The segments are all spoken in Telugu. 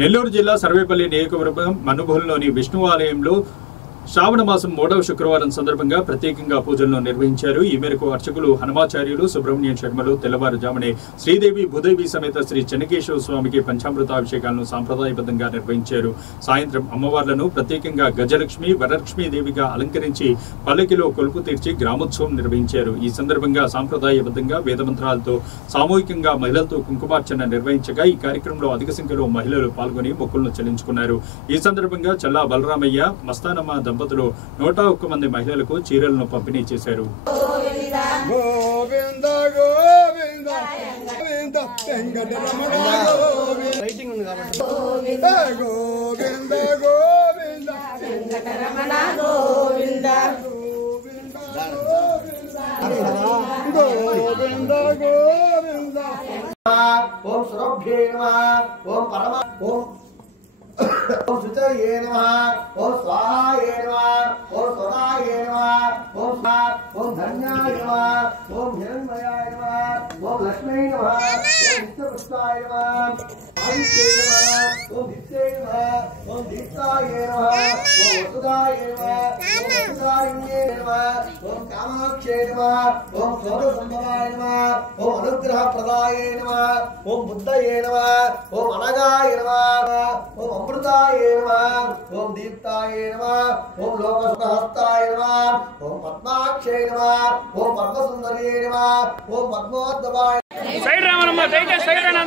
నెల్లూరు జిల్లా సర్వేపల్లి నియోజకవర్గం మనుబోలులోని విష్ణు ఆలయంలో శ్రావణ మాసం 3వ శుక్రవారం సందర్భంగా ప్రత్యేకంగా పూజలను నిర్వహించారు. ఈ మేరకు అర్చకులు హనుమాచార్యులు సుబ్రహ్మణ్యం శర్మలు తెల్లవారుజామునే శ్రీదేవి భూదేవి సమేత శ్రీ చెన్నకేశవ స్వామికి పంచామృతాభిషేకాలను సాంప్రదాయబద్ధంగా నిర్వహించారు. సాయంత్రం అమ్మవార్లను ప్రత్యేకంగా గజలక్ష్మి వరలక్ష్మీ దేవిగా అలంకరించి పల్లకిలో కొలుపు తీర్చి గ్రామోత్సవం నిర్వహించారు. ఈ సందర్భంగా సాంప్రదాయబద్ధంగా వేదమంత్రాలతో సామూహికంగా మహిళలతో కుంకుమార్చన నిర్వహించగా ఈ కార్యక్రమంలో అధిక సంఖ్యలో మహిళలు పాల్గొని మొక్కులను చెల్లించుకున్నారు. ఈ సందర్భంగా చల్లా బలరామయ్య మస్తానమ్మ దంపతులు 101 మంది మహిళలకు చీరలను పంపిణీ చేశారు. ఓం సురభ్యే నమః ఓం పరమ ఓం సుచయే నమః ఓం స్వాహాయ నమః ఓం స్వదాయ నమః ఓం ఓం ధన్యాయ నమః ఓం హిరణ్మయాయ నమః ఓం లక్ష్మీ నమః ఓం విష్ణుపుష్టాయ నమః ఆదిత్యే నమః ఓం దిత్యే నమః ఓం దీప్తాయ నమః ఓం వసుదాయ నమః ఓం వసుదాయిన్యే నమః ఓం కామాక్షే నమః ఓం శోభసంభవాయ నమః ఓం అనుగ్రహప్రదాయ నమః ఓం బుద్ధయే నమః ఓం అనగాయ నమః ఓం అమృతాయ నమః ఓం దీప్తాయ నమః ఓం లోకసుఖహస్తాయ నమః ఓం పద్మాక్షే నమః ఓం పద్మసుందర్యే నమః ఓం పద్మోద్భవాయ. సైడ్ రావాలమ్మా, దయచేసి సైడ్ రాని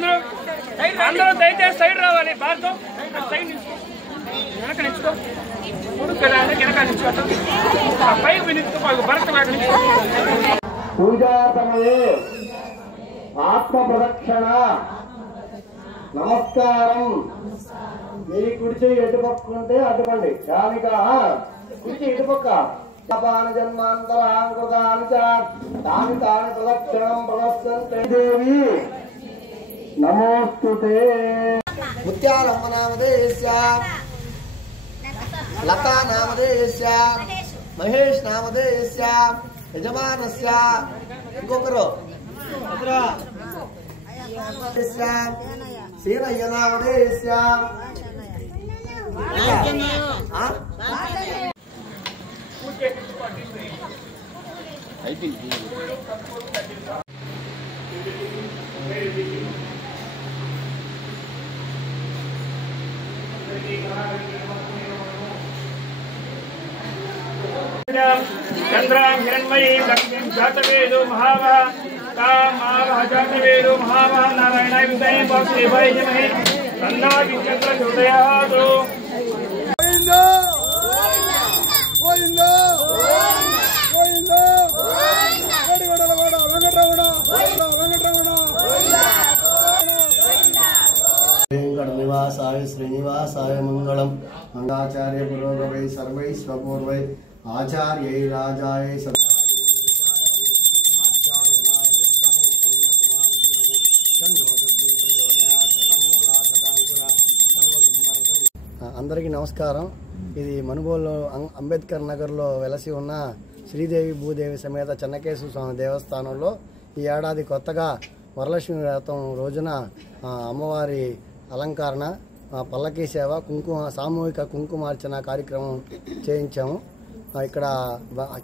అందరూ దయచేసి సైడ్ రావాలి. బాగా సైడ్ నిలుచుకో, వెనక నిలుచుకో, కొడుకు కదా అందరికి వెనక నిలుచుకో, పైకి నిలుచుకో, భరత వాటి నిలుచుకో. పూజా సమయే ఆత్మ ప్రదక్షిణ నమస్కారం. మీ కుడి చెయ్యి ఎటుపక్కుంటే అటుపండి, కానిక కుడి ఇటుపక్క జన్మాంతరాంకృతాని తాని తాని ప్రదక్షిణం ప్రదర్శంతే. దేవి నమోస్తుతే. ముత్యాలమ్మ నామధేయస్య, లతా నామధేయస్య, మహేష్ నామధేయస్య, యజమానస్య ఇంకొకరు సీనయ్య నామధేయస్య. చంద్రాం హిరణ్మయీం లక్ష్మీం జాతవేదో మహావహ కామావహ జాతవేదో మహావహ నారాయణాయ విద్మహే వాసుదేవాయ ధీమహి తన్నో విద్యుత్ ప్రచోదయాత్. వెంకట నివాసాయ శ్రీనివాసాయ మంగళం. మంగాచార్య పురోగవై సర్వై స్వపూర్వై ఆచార్యై రాజాయ అందరికీ నమస్కారం. ఇది మనుబోలు అంబేద్కర్ నగర్లో వెలసి ఉన్న శ్రీదేవి భూదేవి సమేత చెన్నకేశవ స్వామి దేవస్థానంలో ఈ ఏడాది కొత్తగా వరలక్ష్మి వ్రతం రోజున అమ్మవారి అలంకరణ, పల్లకీ సేవ, సామూహిక కుంకుమార్చన కార్యక్రమం చేయించాము. ఇక్కడ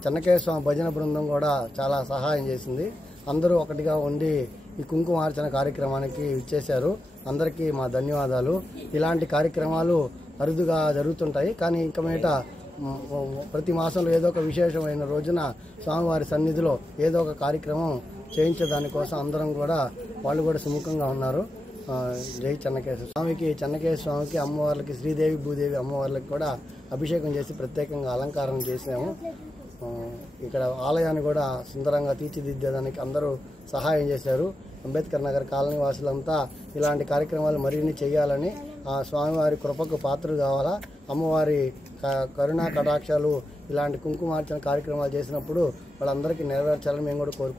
చెన్నకేశవ స్వామి భజన బృందం కూడా చాలా సహాయం చేసింది. అందరూ ఒకటిగా ఉండి ఈ కుంకుమార్చన కార్యక్రమానికి ఇచ్చేశారు. అందరికీ మా ధన్యవాదాలు. ఇలాంటి కార్యక్రమాలు అరుదుగా జరుగుతుంటాయి, కానీ ఇంక మీట ప్రతి మాసంలో ఏదో ఒక విశేషమైన రోజున స్వామివారి సన్నిధిలో ఏదో ఒక కార్యక్రమం చేయించేదానికోసం అందరం కూడా వాళ్ళు కూడా సుముఖంగా ఉన్నారు. జై చెన్నకేశవ స్వామికి, చెన్నకేశవ స్వామికి, అమ్మవార్లకి, శ్రీదేవి భూదేవి అమ్మవార్లకి కూడా అభిషేకం చేసి ప్రత్యేకంగా అలంకారం చేసాము. ఇక్కడ ఆలయాన్ని కూడా సుందరంగా తీర్చిదిద్దేదానికి అందరూ సహాయం చేశారు. అంబేద్కర్ నగర్ కాలనీ వాసులంతా ఇలాంటి కార్యక్రమాలు మరిన్ని చేయాలని, ఆ స్వామివారి కృపకు పాత్రలు కావాలా, అమ్మవారి కరుణా కటాక్షాలు ఇలాంటి కుంకుమార్చన కార్యక్రమాలు చేసినప్పుడు వాళ్ళందరికీ నెరవేర్చాలని మేము కూడా కోరుకుంటున్నాం.